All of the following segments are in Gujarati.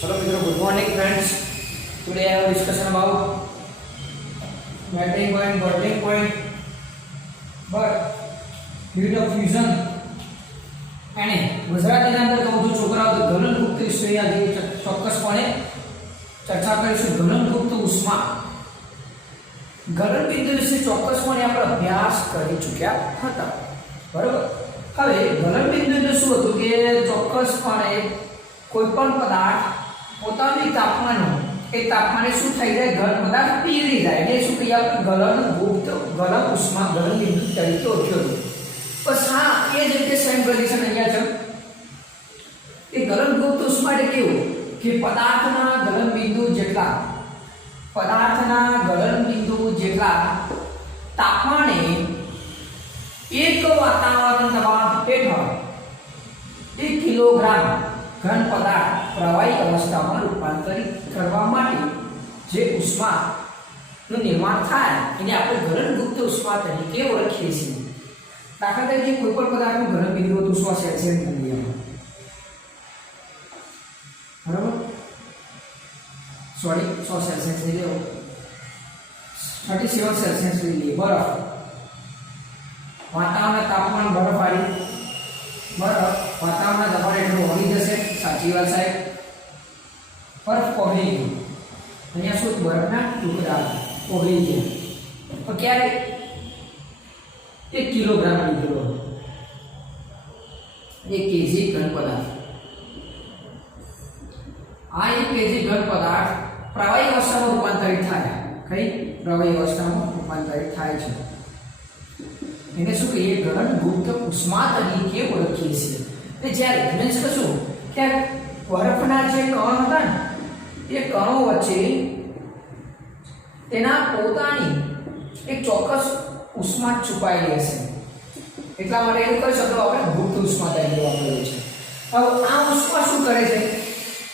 Hello મિત્રો, good morning friends. Today I will discussion about melting point, boiling point, but heat of fusion અને ગુજરાતીના અંદર કહું તો છોકરાઓ તો ગલનગુપ્ત વિષય આજે ચોક્કસપણે ચર્ચા કરીશું. ગલનગુપ્ત ઉષ્મા ગલન બિંદુ વિશે ચોક્કસપણે આપણે અભ્યાસ કરી ચૂક્યા હતા, બરાબર. હવે ગલન બિંદુ શું હતું કે ચોક્કસપણે કોઈ પણ પદાર્થ પોતાની તાપમાને શું થઈ જાય, ઘન પદાર્થ પીગળી જાય એટલે શું કહીએ આપણે ગલન ઉષ્મા ગલન બિંદુ તરીકે ઓળખ્યો હતો. બસ હા, એ જ રીતે સેમ કન્ડિશન અહીંયા છે. એ ગલનગુપ્ત ઉષ્મા એટલે કેવું કે પદાર્થના ગલન બિંદુ જેટલા તાપમાને એક વાતાવરણ દબાણ હેઠળ 1 કિલોગ્રામ ઘન પદાર્થ પ્રવાહી અવસ્થામાં રૂપાંતરિત કરવા માટે જે ઉષ્માનું નિર્માણ થાય એને આપણે ગલનગુપ્ત ઉષ્મા તરીકે ઓળખીએ છીએ. દાખલા તરીકે કોઈ પણ પદાર્થનું ગલન બિંદુ હતું 100 સેલ્સિયસ તાપમાન, બરાબર. 100 સેલ્સિયસ લઈ લો, 37 સેલ્સિયસ લઈ લઈએ. બરફ, વાતાવરણના તાપમાન બરફ આવ્યું, બરફ વાતાવરણના દબાણ હેઠળ ઓગળી જશે. સાચી વાત સાહેબ. બરફ ઓગળી ગયો, અહીંયા શું બરફના ટુકડા ઓગળી ગયા. તો ક્યારે 1 કિલોગ્રામ લીધેલો, 1 કેજી ઘન પદાર્થ. આ 1 કેજી ઘન પદાર્થ પ્રવાહી અવસ્થામાં રૂપાંતરિત થાય. કઈ પ્રવાહી અવસ્થામાં રૂપાંતરિત થાય છે એને શું કહીએ? ગલનગુપ્ત ઉષ્મા તરીકે ઓળખીએ છીએ. એટલે જ્યારે મીન્સ કે શું કે બરફના જે કણ હતા ને એ કણો વચ્ચે તેના પોતાની એક ચોક્કસ ઉષ્મા છુપાયેલી હશે, એટલા માટે એવું કહી શકો આપણે ગુપ્ત ઉષ્મા તરીકે વાપરેલું છે. હવે આ ઉષ્મા શું કરે છે?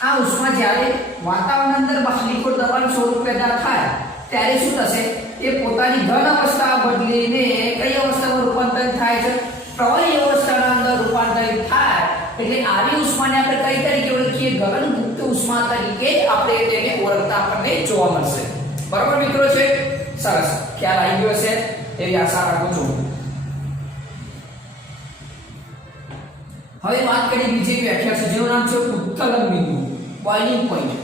આ ઉષ્મા જ્યારે વાતાવરણની અંદર લિક્વિડ દબાણ સ્વરૂપ પેદા થાય ત્યારે શું થશે? એ પોતાની ઘન અવસ્થા બદલીને કઈ અવસ્થામાં રૂપાંતરિત થાય છે? પ્રવાહી અવસ્થાના અંદર રૂપાંતરિત થાય. એટલે આવી ઉષ્માને આપણે કઈ તરીકે ઓળખીએ? ગલનગુપ્ત ઉષ્મા તરીકે આપણે તેને ઓળખતા આપણને જોવા મળશે. બરાબર મિત્રો છે? સરસ, ખ્યાલ આવી ગયો છે એવી આશા રાખું છું. હવે વાત કરીએ બીજી વ્યાખ્યા છે જેનું નામ છે ઉત્કલન બિંદુ, બોઇલિંગ પોઈન્ટ,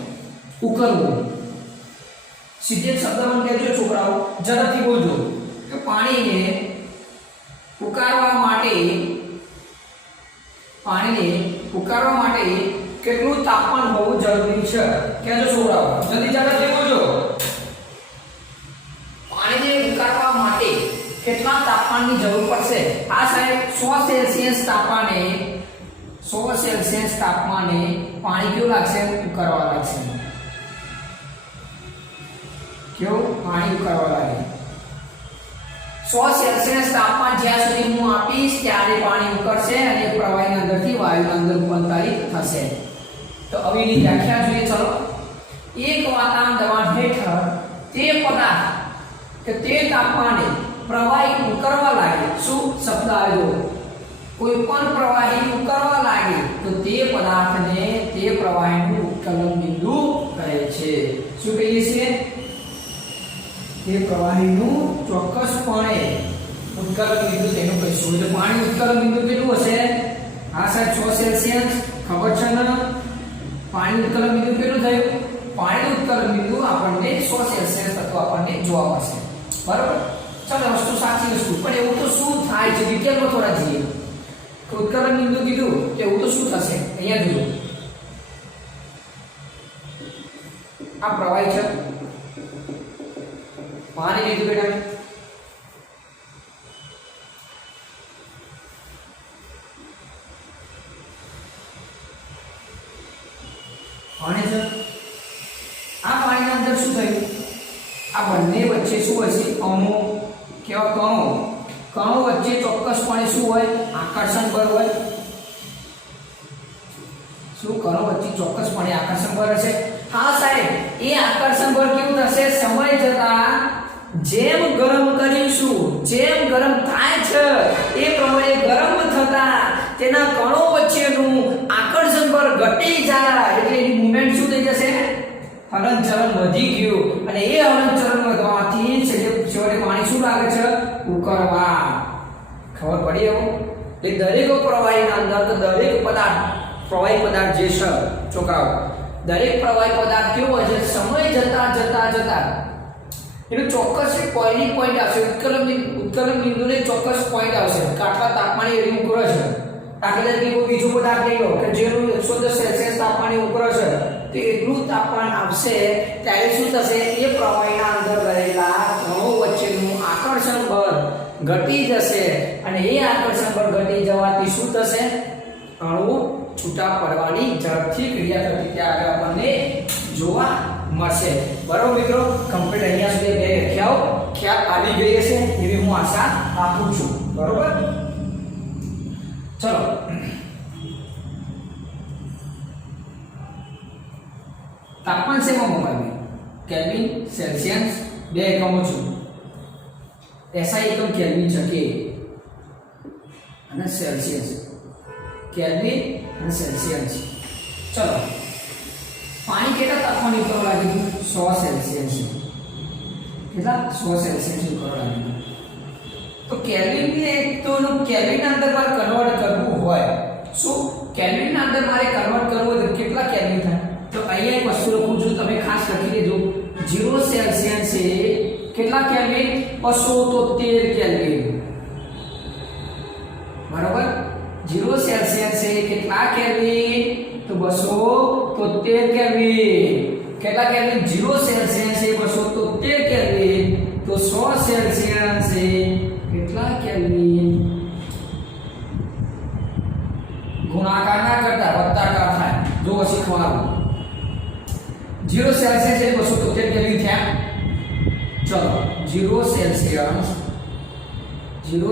ઉકળવું. સીધે શબ્દમાં કહેજો છોકરાઓ, ઝડપથી બોલજો કે પાણીને ઉકાળવા માટે કેટલું તાપમાન હોવું જરૂરી છે? કહેજો છોકરાઓ, જલ્દી ઝડપથી બોલજો. પાણીને ઉકાળવા માટે કેટલા તાપમાનની જરૂર પડશે? આ સાહેબ 100 સેલ્સિયસ તાપમાને પાણી કેવું લાગશે? ઉકાળવા લાગશે. કેવું પાણી ઉકાળવા લાગે? 100 સેલ્સિયસ તાપમાન જ્યાં સુધી હું આપીશ ત્યારે પાણી ઉકળશે અને પ્રવાહીની અંદરથી વાયુના અંદર રૂપાંતરિત થશે. તો અવીની વ્યાખ્યા જોઈએ. ચલો, એક વાતાવરણ દબાણ હેઠળ તે પદાર્થ કે તે તાપમાને પ્રવાહી ઉકળવા લાગે. શું શબ્દ આવ્યો? કોઈ પણ પ્રવાહી ઉકળવા લાગે તો તે પદાર્થને તે પ્રવાહીનું ઉત્કલન બિંદુ કહે છે. શું કહીએ છીએ? તે પ્રવાહીનું ચોક્કસપણે ઉત્કલન બિંદુ તેનું કહીશું. એટલે પાણી ઉત્કલન બિંદુ કેટલું હશે? આ સાહેબ 100 સેલ્સિયસ ખબર છે ને? પાણી ઉત્કલન બિંદુ કેટલું થયું? પાણી ઉત્કલન બિંદુ આપણને 100 સેલ્સિયસ તત્વ આપણને જોવા મળશે, બરાબર. ચાલો, વસ્તુ સાચી વસ્તુ, પણ એવું તો શું થાય છે? ડિટેલમાં થોડા જઈએ. ઉત્કલન બિંદુ કીધું કે એવું તો શું થશે? અહીંયા જોજો, આ પ્રવાહી છે, પાણી લીધું બેટા, પાણી છે. આ પાણીના અંદર શું થયું? આ બંને વચ્ચે શું હોય છે? અણુ, કેવા કણો વચ્ચે ચોક્કસપણે શું હોય? આકર્ષણ બળ હોય. શું કણો વચ્ચે ચોક્કસપણે આકર્ષણ બળ હશે? હા સાહેબ, એ આકર્ષણ બળ કેવું થશે? સમય જતા જેમ ગરમ કરીશું, જેમ ગરમ થાય છે એ પ્રમાણે ગરમ થતા તેના કણો વચ્ચેનું આકર્ષણ બળ ઘટી જાય એટલે એની મૂવમેન્ટ શું થઈ હલનચલન વધી ગયું અને એ હલનચલન વધવાથી છેવટે પાણી શું લાગે છે ઉકળવા ખબર પડી એવું એટલે દરેક પ્રવાહીના અંદર તો દરેક પદાર્થ પ્રવાહી પદાર્થ જે છે છોકરાઓ દરેક પ્રવાહી પદાર્થ કેવો હોય છે સમય જતા એનું ચોક્કસ એક પોઈન્ટ આવશે ઉત્કલન બિંદુને ચોક્કસ પોઈન્ટ આવશે આટલા તાપમાને એ ઉકળે છે દાખલા તરીકે કોઈ બીજો પદાર્થ લઈ લો કે જેનું 110 સેલ્સિયસ તાપમાને ઉકળે છે તો એટલું તાપમાન આવશે ત્યારે શું થશે એ પ્રવાહીના અંદર રહેલા કણો વચ્ચેનું આકર્ષણ બળ ઘટી જશે અને એ આકર્ષણ બળ ઘટી જવાથી શું થશે અણુ છૂટા પડવાની ઝડપથી ક્રિયા થતી ત્યાં આગળ આપણને જોવા મળશે બરાબર મિત્રો કમ્પ્લીટ અહીંયા સુધી બે વ્યાખ્યાઓ ખ્યાલ આવી ગઈ હશે એવી હું આશા રાખું છું બરોબર ચલો તાપમાન શેમાં મપાવ્યું કેલ્વિન સેલ્સિયસ બે એકમો છે એસઆઈ એકમ કેલ્વિન છે કે અને સેલ્સિયસ કેલ્વિન અને સેલ્સિયસ ચલો પાણી કેટલા તાપમાને ઉકળવા લાગ્યું 100 સેલ્સિયસ કેટલા 100 સેલ્સિયસ ઉકળવા લાગ્યું તો કેલ્વિન ને તો કેલ્વિન અંદર મારે કન્વર્ટ કરવું હોય શું કેલ્વિન ના અંદર મારે કન્વર્ટ કરવું હોય તો કેટલા કેલ્વિન થાય તો અહીંયા એક વસ્તુ લખું છું તમે ખાસ લખી લેજો 0 સેલ્સિયસ છે કેટલા કેલ્વિન 273 કેલ્વિન બરાબર 0 સેલ્સિયસ છે કેટલા કેલ્વિન તો 273 કેલ્વિન કેટલા કેલ્વિન 0 સેલ્સિયસ છે 273 કેલ્વિન તો 100 સેલ્સિયસ છે કેટલા કેલ્વિન ગુણાકાર ના કરતા વત્તાકાર થાય જો શીખવાનું 0 સેલ્સિયસ એટલે 273 કેલ્વિન થયા ચલો 0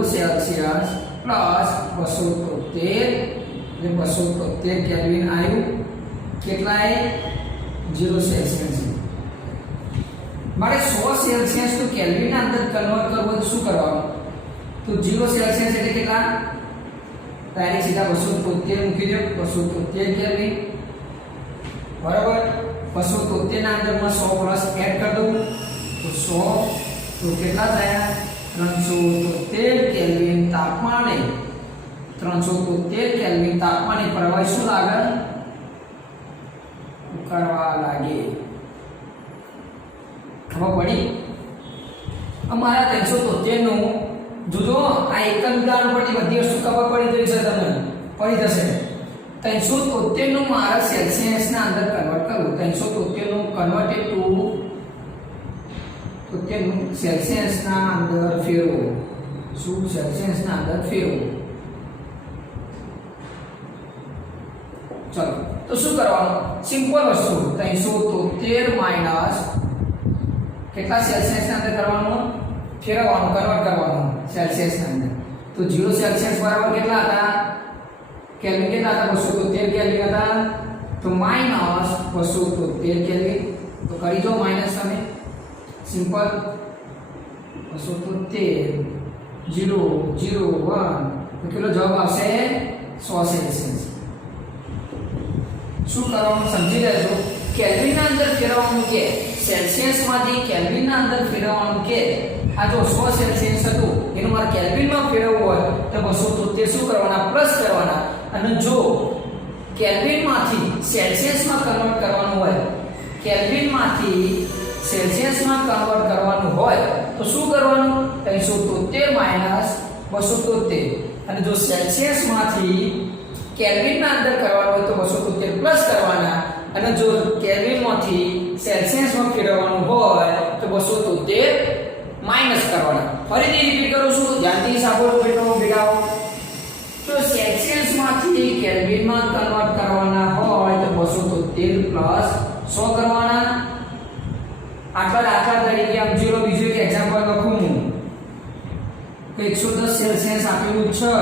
સેલ્સિયસ પ્લસ 273 એટલે 273 કેલ્વિન આવ્યું કેટલા એ 0 સેલ્સિયસ મારે 100 સેલ્સિયસ તો કેલ્વિન ના અંદર કન્વર્ટ કરવું તો શું કરવાનું તો 0 સેલ્સિયસ એટલે કેટલા ડાયરેક્ટ સીધા 273 મૂકી દો 273 કેલ્વિન બરાબર 273 ના અંદર માં 100 પ્લસ એડ કરી દઉં તો 100 તો કેટલા થયા 373 કેલ્વિન તાપમાને 373 કેલ્વિન તાપમાને પ્રવાહી શું લાગે ઉકળવા લાગે ખબર પડી અમારા 373 નું જોજો આ એક જ ઉદાહરણ પરથી બધી વસ્તુ ખબર પડી જશે તમને પડી જશે 373 નું મારા સેલ્સિયસ ના અંદર કન્વર્ટ કરું 373 નું કન્વર્ટેડ ટુ તો તેનું સેલ્સિયસ ના અંદર ફેરવો શું સેલ્સિયસ ના અંદર ફેરવો ચલો તો શું કરવાનું સિમ્પલ વસ્તુ 373 માઈનસ કેટલા સેલ્સિયસ ના અંદર કરવાનું ફેરવવાનું કન્વર્ટ કરવાનું સેલ્સિયસ ના અંદર તો 0 સેલ્સિયસ બરાબર કેટલા હતા કેલ્વિન કેટલા હતા 273 કેલ્વિન હતા તો માઈનસ 273 કેલ્વિન તો કરી દો માઈનસ તમે સિમ્પલ 273 0 0 1 તો કેટલો જવાબ આવશે 100 સેલ્સિયસ શું કરવાનું સમજી લેજો કેલ્વિન ના અંદર ફેરવવાનું કે સેલ્સિયસ માંથી કેલ્વિન ના અંદર ફેરવવાનું કે આ જો 100 સેલ્સિયસ હતું એનું મારે કેલ્વિન માં ફેરવવું હોય તો 273 શું કરવાના પ્લસ કરવાના અને જો કેલ્વિન માંથી સેલ્સિયસ માં કન્વર્ટ કરવાનું હોય કેલ્વિન માંથી સેલ્સિયસ માં કન્વર્ટ કરવાનું હોય તો શું કરવાનું 373 માઈનસ 273 અને જો સેલ્સિયસ માંથી કેલ્વિન ના અંદર કરવાનું હોય તો 273 પ્લસ કરવાના અને જો કેલ્વિન માંથી સેલ્સિયસ માં ફેરવવાનું હોય તો 273 માઈનસ કરવાના ફરીથી રિપીટ કરું છું ધ્યાનથી સાંભળો બેટા તો સેલ્સિયસ માંથી કેલ્વિન માં કન્વર્ટ કરવાના હોય તો 273 પ્લસ 100 કરવાના આટલા દાખલા તરીકે આમ જીરો બીજું એક એક્ઝામ્પલ લખું હું કે 110 સેલ્સિયસ આપેલું છે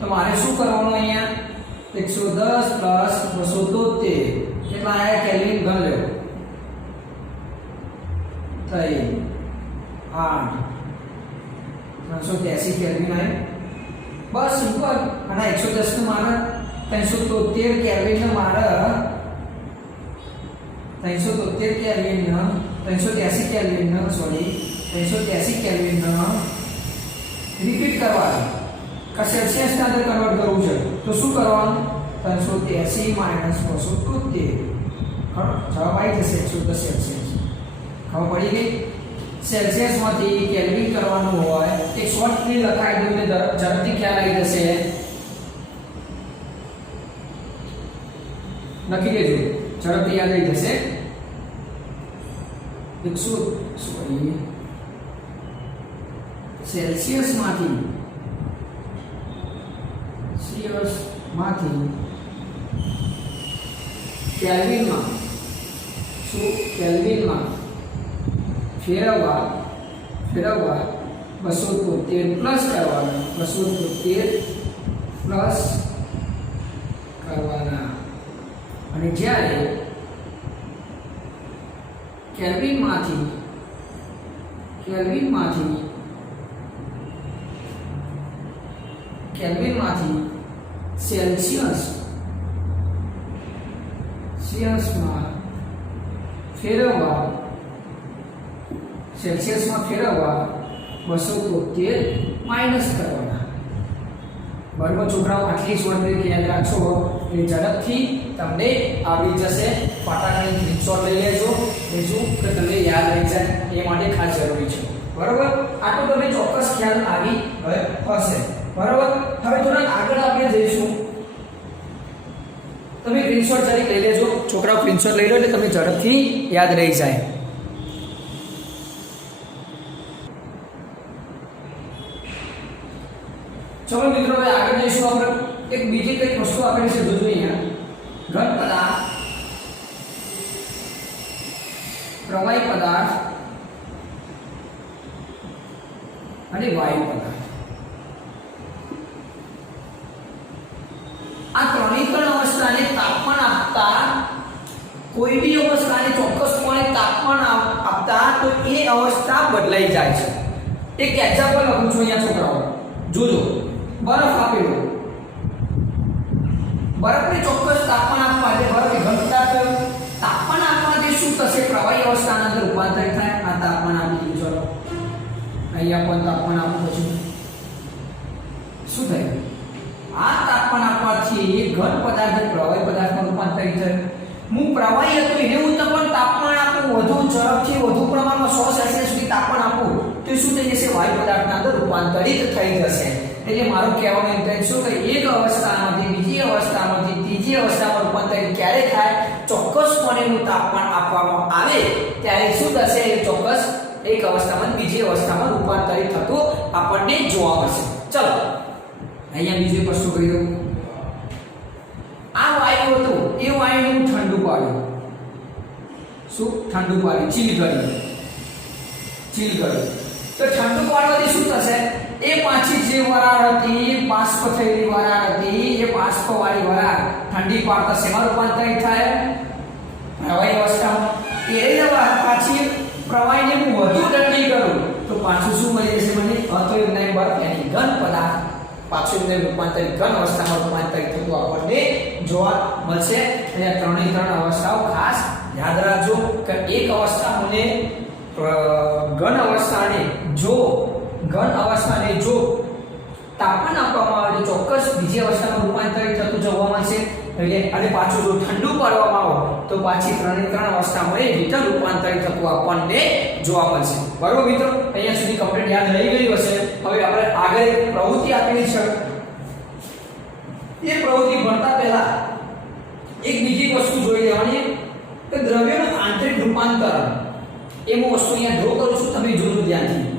તો મારે શું કરવાનું અહીંયા 110 પ્લસ 273 કેટલા આયા કેલ્વિન ગણ લો 3 8 383 કેલ્વિન આવ્યું બસ સિમ્પલ અને 110 નું મારે 373 કેલ્વિન નું મારે 373 kelvin 383 kelvin sorry 383 kelvin repeat કરવાનું કે સેલ્સિયસ ની અંદર કન્વર્ટ કરવું છે તો શું કરવાનું 383 273 જવાબ આવી જશે 110 સેલ્સિયસ ખબર પડી ગઈ સેલ્સિયસ માંથી કેલ્વિન કરવાનું હોય એક શોર્ટલી લખાઈ દઉં એટલે ઝડપથી ખ્યાલ આવી જશે લખી દેજો ઝડપથી યાદ આવી જશે 100 સેલ્સિયસ માંથી કેલ્વિનમાં કેલ્વિનમાં ફેરવવા 273 પ્લસ કરવાના 273 પ્લસ કરવાના અને જ્યારે કેલ્વિનમાંથી સેલ્સિયસમાં ફેરવવા 273 માઈનસ કરવાના બરાબર છોકરાઓ આટલી શોર્ટ ટ્રીક યાદ રાખશો એટલે ઝડપથી તમને આવડી જશે ફટાકડી સ્ક્રીનશોટ લઈ લેજો બીજું કે તમને યાદ રહી જાય એ માટે ખાસ જરૂરી છે બરાબર આટલું તમને ચોક્કસ ખ્યાલ આવી હશે બરાબર હવે થોડા આગળ આપણે જઈશું તમે સ્ક્રીનશોટ જરી લઈ લેજો છોકરાઓ સ્ક્રીનશોટ લઈ લો એટલે તમને ઝડપથી યાદ રહી જાય ચલો મિત્રો હવે આગળ જઈશું આપણે એક બીજી કઈ વસ્તુ આપણે છે જોજો અહીંયા ઘન પદાર્થ પ્રવાહી પદાર્થ અને વાયુ પદાર્થ આ ત્રણેય અવસ્થાને તાપમાન આપતા કોઈ બી અવસ્થાને ચોક્કસપણે તાપમાન આપતા તો એ અવસ્થા બદલાઈ જાય છે એક એક્ઝામ્પલ લખું છું અહીંયા છોકરાઓ જોજો બરફ આપેલો બરફને ચોક્કસ તાપમાન આપવા માટે બરફ ઘનતા તાપમાન આપવાથી શું થશે પ્રવાહી અવસ્થાના અંદર રૂપાંતરિત થાય આ તાપમાન આપી દીધું ચલો અહીંયા પણ તાપમાન આપવું પછી શું થાય આ તાપમાન આપવાથી ઘન પદાર્થ પ્રવાહી પદાર્થમાં રૂપાંતરિત થાય હું પ્રવાહી હતો એને હું પણ તાપમાન આપું વધુ ઝડપથી વધુ પ્રમાણમાં 100 સેલ્સિયસ સુધી તાપમાન આપું તો શું થઈ જશે વાયુ પદાર્થના અંદર રૂપાંતરિત થઈ જશે એટલે મારું કહેવાનો ઇન્ટેન્શન શું કે એક અવસ્થામાંથી બીજી અવસ્થામાંથી ત્રીજી અવસ્થામાં રૂપાંતરિત ક્યારે થાય ચોક્કસપણેનું તાપમાન આપવામાં આવે ત્યારે શું થશે એ ચોક્કસ એક અવસ્થામાંથી બીજી અવસ્થામાં રૂપાંતરિત થતું આપણને જોવા મળશે ચલો અહીંયા બીજી વસ્તુ કહી દઉં આ વાયુ હતું એ વાયુને હું ઠંડુ પાડ્યું શું ઠંડુ પાડ્યું ચીલ કર્યું તો ઠંડુ પાડવાથી શું થશે એ પાછી જે વરાળ હતી બાષ્પ થયેલી વરાળ હતી એ બાષ્પવાળી વરાળ ઠંડી પાડતા શેમાં રૂપાંતરિત થાય પ્રવાહી અવસ્થામાં એ પાછી પ્રવાહીને હું વધુ ઠંડી કરું તો પાછું શું મળી જશે મને અતોયનય બરફ યાની ઘન પદાર્થ પાછું એને રૂપાંતરિત ઘન અવસ્થામાં રૂપાંતરિત થતું આપણને જોવા મળશે અને આ ત્રણ અવસ્થાઓ ખાસ યાદ રાખજો કે એક અવસ્થાને ઘન અવસ્થાને જો તાપમાન આપવામાં આવે તો ચોક્કસ બીજી અવસ્થામાં રૂપાંતરિત થતું જોવા મળશે એટલે અને પાછું જો ઠંડુ પાડવામાં આવે તો પાછી ત્રણ અવસ્થામાં એ વિકલ રૂપાંતરિત થતું આપણને જોવા મળશે બરોબર મિત્રો અહીંયા સુધી કમ્પ્લીટ યાદ રહી ગયું હશે હવે આપણે આગળ એક પ્રવૃત્તિ આપેલી છે એ પ્રવૃત્તિ ભણતા પહેલા એક બીજી વસ્તુ જોઈ લેવાની કે દ્રવ્યનું આંતરિક રૂપાંતરણ એ હું વસ્તુ અહીંયા ડ્રો કરું છું તમે જોજો ધ્યાનથી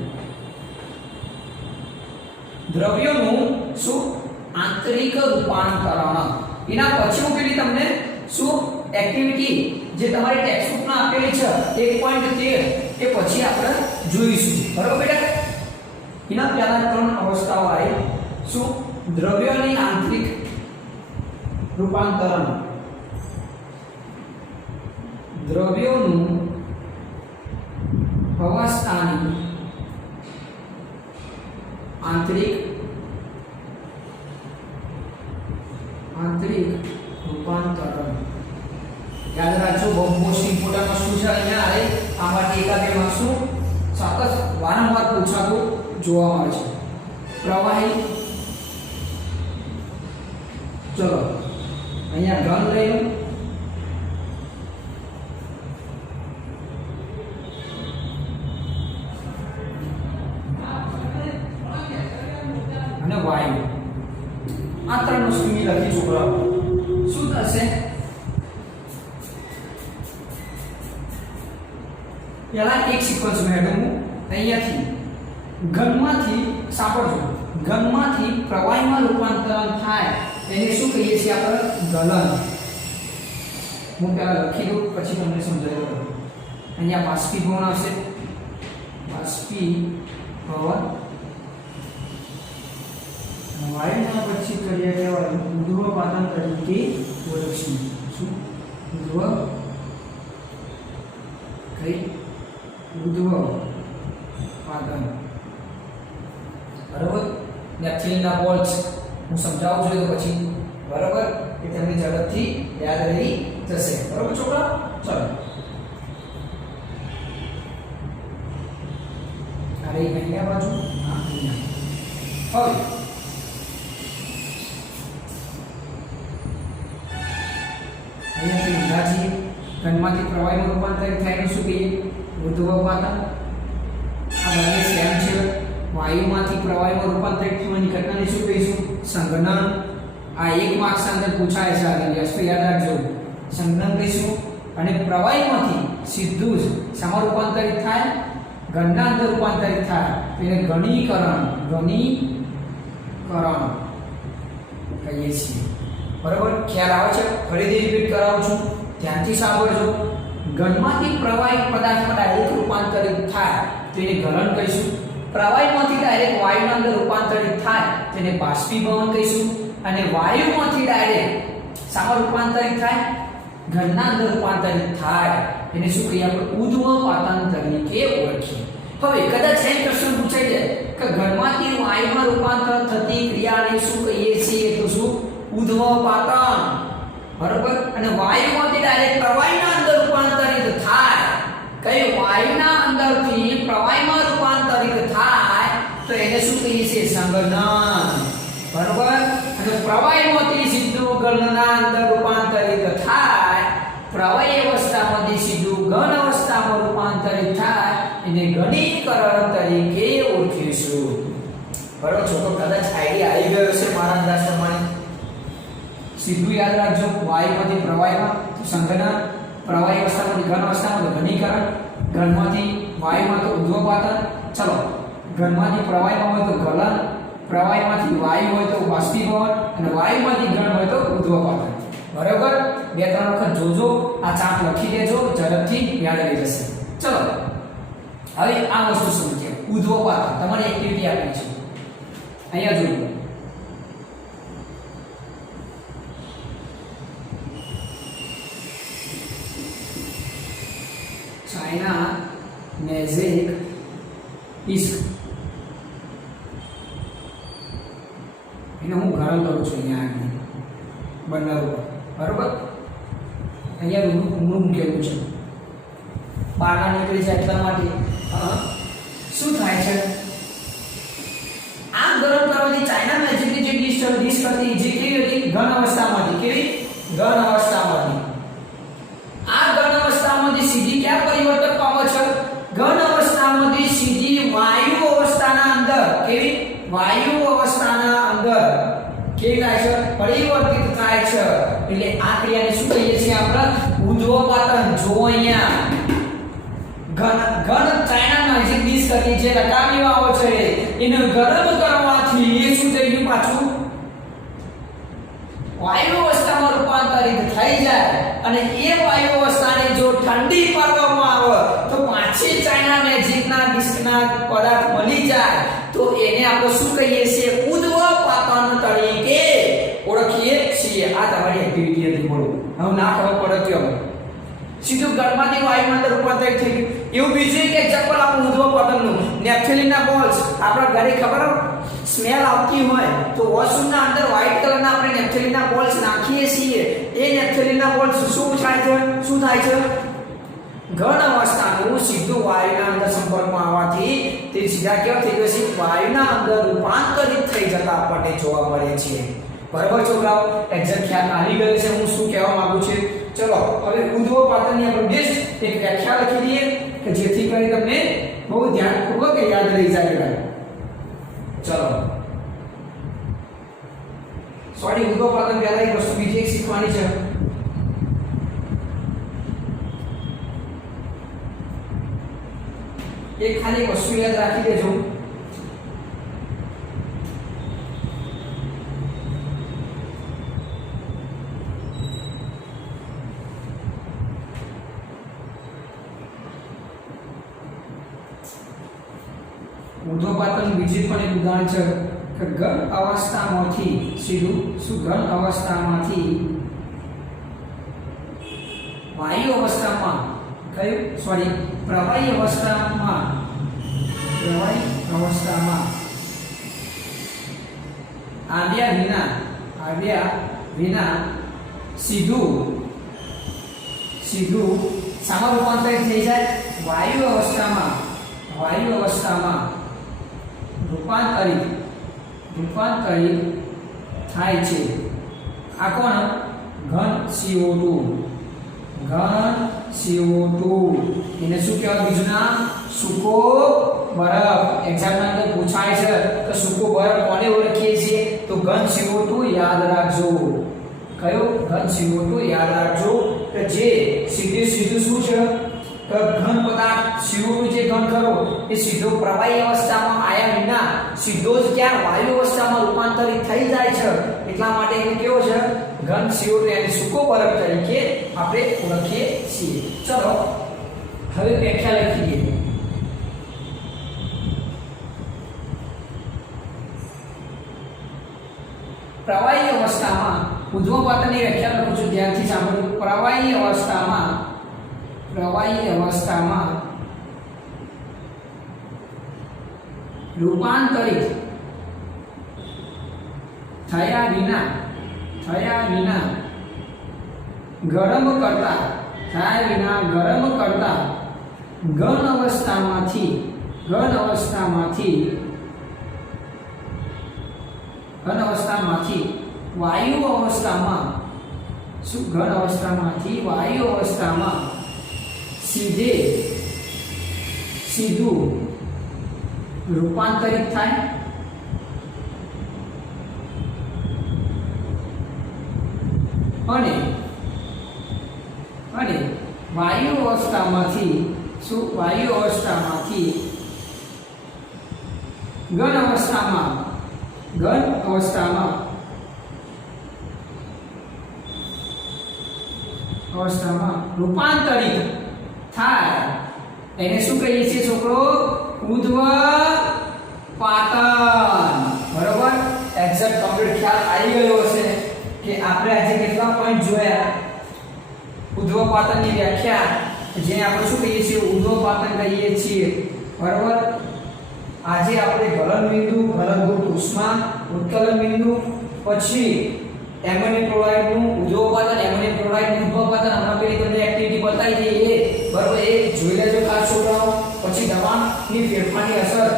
દ્રવ્યોનું શું આંતરિક રૂપાંતરણ એના પછી હું પેલી તમને શું એક્ટિવિટી જે તમારી ટેક્સ્ટબુકમાં આપેલી છે 1.13 એ પછી આપણે જોઈશું બરાબર બેટા એના પહેલા ત્રણ અવસ્થાઓ આવી શું દ્રવ્યોની આંતરિક રૂપાંતરણ દ્રવ્યોનું અવસ્થાની આંતરિક રૂપાંતરણ યાદ રાખજો બહુ મોસ્ટ ઇમ્પોર્ટન્ટ વસ્તુ છે અહીંયા અરે આમાંથી એકા બે માર્ક્સનું સતત વારંવાર પૂછાતું જોવા મળે છે પ્રવાહી ચલો અહીંયા ઘન રહ્યું અને વાયુ આ ત્રણ વસ્તુ લખી છોકરાઓ શું થશે પહેલા એક સિક્વન્સ મેળવું અહીંયાથી ઘનમાંથી સાંભળજો ઘનમાંથી પ્રવાહીમાં રૂપાંતરણ થાય એને શું કહીએ છીએ આપણે ગલન હું પહેલા લખી દઉં પછી તમને સમજાવી દઉં અહીંયા બાષ્પીભવન આવશે બાષ્પીભવન વાયુમાં પછી કરીએ કહેવાય ઉદ્ધવપાતન તરીકે ઓળખશું શું ઉદ્ધવપાતન બરાબર નેપ્થલિનના બોલ્સ હું સમજાવું છું તો પછી બરાબર એ તમને ઝડપથી યાદ રહી જશે બરાબર છોકરા ચલો અરે અહીંયા બાજુ અહીંયા હવે અહીંયાથી ઊંધાજી ઘનમાંથી પ્રવાહીમાં રૂપાંતરિત થાય શું કહીએ ઉદ્ધવપાતન આ બંને સેમ છે વાયુમાંથી પ્રવાહીમાં રૂપાંતરિત થવાની ઘટનાને શું કહીશું સંઘનન આ એક માર્ક્સ અંદર પૂછાય છે આગળ તો યાદ રાખજો સંઘનન કહીશું અને પ્રવાહીમાંથી સીધું જ શામાં રૂપાંતરિત થાય ઘનના અંદર રૂપાંતરિત થાય એને ઘનીકરણ કહીએ છીએ બરાબર ખ્યાલ આવે છે ફરીથી રિપીટ કરાવું છું ધ્યાનથી સાંભળજો ઘનમાંથી પ્રવાહી પદાર્થમાં ડાયરેક્ટ રૂપાંતરિત થાય તો એને ગલન કહીશું પ્રવાહીમાંથી ડાયરેક્ટ વાયુના અંદર રૂપાંતરિત થાય તેને બાષ્પીભવન કહીશું અને વાયુમાંથી ડાયરેક્ટ શામાં રૂપાંતરિત થાય ઘનના અંદર રૂપાંતરિત થાય એને શું કહીએ આપણે ઉદ્ધવપાતન તરીકે ઓળખીએ હવે કદાચ એક પ્રશ્ન પૂછાઈ જાય કે ઘનમાંથી વાયુમાં રૂપાંતર થતી ક્રિયાને શું કહીએ છીએ તો શું ઉદ્ધવપાતન બરાબર અને વાયુમાંથી ડાયરેક્ટ પ્રવાહીના અંદર રૂપાંતરિત થાય કઈ વાયુના અંદરથી પ્રવાહીમાં રૂપાંતરિત થાય તો એને શું કહીએ છીએ સંઘનન બરાબર અને પ્રવાહીમાંથી સીધું ઘનના અંદર રૂપાંતરિત થાય પ્રવાહી અવસ્થામાંથી સીધું ઘન અવસ્થામાં રૂપાંતરિત થાય એને ઘનીકરણ તરીકે ઓળખીશું બરાબર છોકરો કદાચ આઈડિયા આવી ગયો છે મારા અંદાજ પ્રમાણે સીધું યાદ રાખજો વાયુમાંથી પ્રવાહીમાં સંઘનન પ્રવાહી અવસ્થામાંથી ઘન અવસ્થામાં ઘનીકરણ ઘનમાંથી વાયુમાં તો ઉદ્ધવપાતન ચલો ઘનમાંથી પ્રવાહીમાં હોય તો ગલન પ્રવાહીમાંથી વાયુ હોય તો બાષ્પીભવન અને વાયુમાંથી ઘન હોય તો ઉદ્ધવપાતન બરાબર બે ત્રણ વખત જોજો આ ચાર્ટ લખી દેજો ઝડપથી યાદ રહી જશે ચલો હવે આ વસ્તુ સમજીએ ઉદ્ધવપાતન તમારી એક્ટિવિટી આપી છે અહીંયા જોજો ચાઇના મેજિક ઇસ્ક એને હું ગરમ કરું છું અહીંયા બર્નર ઉપર બરોબર અહીંયા રૂમ મૂકેલું છે બહાર નીકળી જાય એટલા માટે શું થાય છે આમ ગરમ કરવાથી ચાઇના મેજિકની જે ડીશ હતી જે કેવી હતી ઘન અવસ્થામાંથી કેવી ઘન અવસ્થામાંથી આ ઘન અવસ્થામાંથી સીધી ક્યાં પરિવર્તન પામે છે ઘન અવસ્થામાંથી સીધી વાયુ અવસ્થાના અંદર કેવી વાયુ અવસ્થાના અંદર કેવી થાય છે પરિવર્તિત થાય છે એટલે આ ક્રિયાને શું કહીએ છીએ આપણે ઉદ્ધવપાતન જો અહીંયા ઘન ચાઇના મેજિક ડીશ હતી જે રકાબી વાવો છે એને ગરમ કરવાથી એ શું થઈ ગયું પાછું વાયુ અવસ્થામાં રૂપાંતરિત થઈ જાય અને એ વાયુ અવસ્થાને જો ઠંડી કરવામાં આવે તો પાછી ચાઇના મેજિકના ડિસ્કના પદાર્થ મળી જાય તો એને આપણે શું કહીએ છીએ ઉદ્ધવપાતન તરીકે ઓળખીએ છીએ આ તમારી એક્ટિવિટી હતી બોલો હવે ના ખબર પડે કે સીધું ઘનમાંથી વાયુમાં અંદર રૂપાંતરિત થઈ ગયું એવું બીજું કે એક્ઝામ્પલ આપણું ઉદ્ધવપાતનનું નેપ્થેલિનના બોલ્સ આપણા ઘરે ખબર સ્મેલ આવતી હોય તો વોશરૂમના અંદર વ્હાઇટ કલરના આપણે નેપ્થેલિનના બોલ્સ નાખીએ છીએ એ નેપ્થેલિન રીતના બોલ શું થાય છે, શું થાય છે? ઘન અવસ્થાનું સીધું વાયુના અંદર સંપર્કમાં આવવાથી તે સીધા કેવા થઈ જશે, વાયુના અંદર રૂપાંતરિત થઈ જતા આપણને જોવા મળે છે. બરાબર છોકરાઓ, એક્ઝેક્ટ ખ્યાલ આવી ગયો છે હું શું કહેવા માંગુ છું. ચલો હવે ઉદ્ધવપાતનની આપણે બેસ્ટ એક વ્યાખ્યા લખી દઈએ કે જેથી કરી તમને બહુ ધ્યાનપૂર્વક યાદ રહી જાય. ચલો સોરી, ઉદ્ધવપાતન પહેલા એક વસ્તુ બીજી એક શીખવાની છે. એક ખાલી વસ્તુ યાદ રાખી દેજો. ઉદ્ધવપાતન બીજી પણ એક ઉદાહરણ છે કે ઘન અવસ્થામાંથી સીધું સુઘન અવસ્થામાંથી વાયુ અવસ્થામાં કયું સોરી પ્રવાહી અવસ્થામાં આવ્યા વિના સીધું સામા રૂપાંતરિત થઈ જાય, વાયુ અવસ્થામાં રૂપાંતરિત થાય છે. આ કોણ? ઘન CO2 એને શું કહેવાય? બીજું નામ સૂકો બરફ. એક્ઝામમાં અંદર પૂછાય છે કે સૂકો બરફ કોને ઓળખીએ છીએ? તો ઘન CO2 યાદ રાખજો. કયો? ઘન CO2 યાદ રાખજો કે જે સીધું શું છે કે ઘન પદાર્થ CO2 જે ઘન ખરો એ સીધો પ્રવાહી અવસ્થામાં આયા વિના સીધો જ ક્યાં વાયુ અવસ્થામાં રૂપાંતરિત થઈ જાય છે. એટલા માટે એ કેવો છે? ઘન CO2 એટલે સૂકો બરફ તરીકે આપણે ઓળખીએ છીએ. ચલો હવે વ્યાખ્યા લખી દઈએ. પ્રવાહી અવસ્થામાં ઉદ્ધવપાતનની વ્યાખ્યા લખું છું, ધ્યાનથી સાંભળો. પ્રવાહી અવસ્થામાં રૂપાંતરિત થયા વિના ગરમ કરતા ઘન અવસ્થામાંથી વાયુ અવસ્થામાં સીધું રૂપાંતરિત થાય અને વાયુ અવસ્થામાંથી ઘન અવસ્થામાં રૂપાંતરિત થાય એને શું કહીએ છીએ છોકરો? ઉદ્ધવપાતન. બરોબર, એક્ઝેક્ટ કમ્પ્લીટ ખ્યાલ આવી ગયો હશે કે આપણે આજે કેટલા પોઈન્ટ જોયા. ઉદ્ધવપાતનની વ્યાખ્યા જેને આપણે શું કહીએ છીએ? ઉદ્ધવપાતન કહીએ છીએ. બરોબર, આજે આપણે ગલન બિંદુ, ગલનભૂત ઉષ્મા, ઉત્કલન બિંદુ, પછી એમોનિયમ ક્લોરાઇડનું ઉદ્ધવપાતન, એમોનિયમ ક્લોરાઇડનું ઉદ્ધવપાતન, હમણાં પેલી તમને એક્ટિવિટી બતાવી દઈએ. બરોબર, એ જોઈ લેજો ખાસ છોકરાઓ. પછી દબાણની ફેરફારની અસર,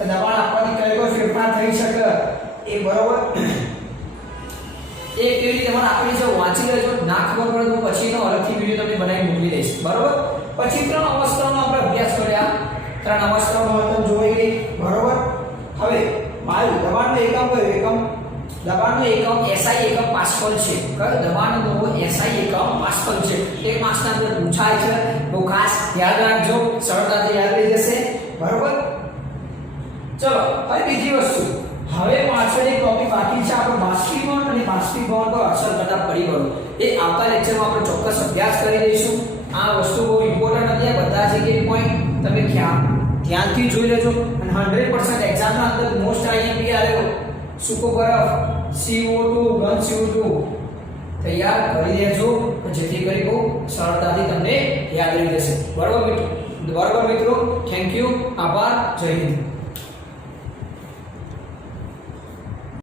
દબાણ આપવાથી કયો ફેરફાર થઈ શકે એ. બરોબર, એ કેવી રીતે તમારે આપણી જો વાંચી લેજો. ના ખબર પડે તો પછીનો અલગથી વિડિયો તમને બનાવી મોકલી દઈશ. બરોબર, પછી 3 અવસ્થાઓનો આપણે અભ્યાસ કર્યા. 3 અવસ્થાઓનો વર્તન જોઈ ગઈ. બરોબર, હવે વાયુ દબાણનો એકમ કયો? દબાણનો એકમ SI એકમ પાસ્કલ છે. કયો? દબાણનો SI એકમ પાસ્કલ છે. એક માર્ક્સના અંદર પૂછાય છે, બહુ ખાસ યાદ રાખજો, સરળતાથી યાદ રહી જશે. બરોબર, ચલો હવે બીજી વસ્તુ. હવે પાછળ એક ટોપિક બાકી છે આપણો બાષ્પીભવન અને બાષ્પીભવન પર અસર કરતા પરિબળો. એ આવતા લેક્ચરમાં આપણે ચોક્કસ અભ્યાસ કરી લઈશું. આ વસ્તુ બહુ ઇમ્પોર્ટન્ટ હતી. આ બધા જ એક પોઈન્ટ તમે ધ્યાનથી જોઈ લેજો અને 100% એક્ઝામના અંદર મોસ્ટ આઈએમપી આવેલો સૂકો બરફ, CO2, ઘન CO2 તૈયાર કરી દેજો જેથી કરી બહુ સરળતાથી તમને યાદ રહી જશે. બરોબર મિત્રો, થેન્ક યુ, આભાર, જય હિન્દ.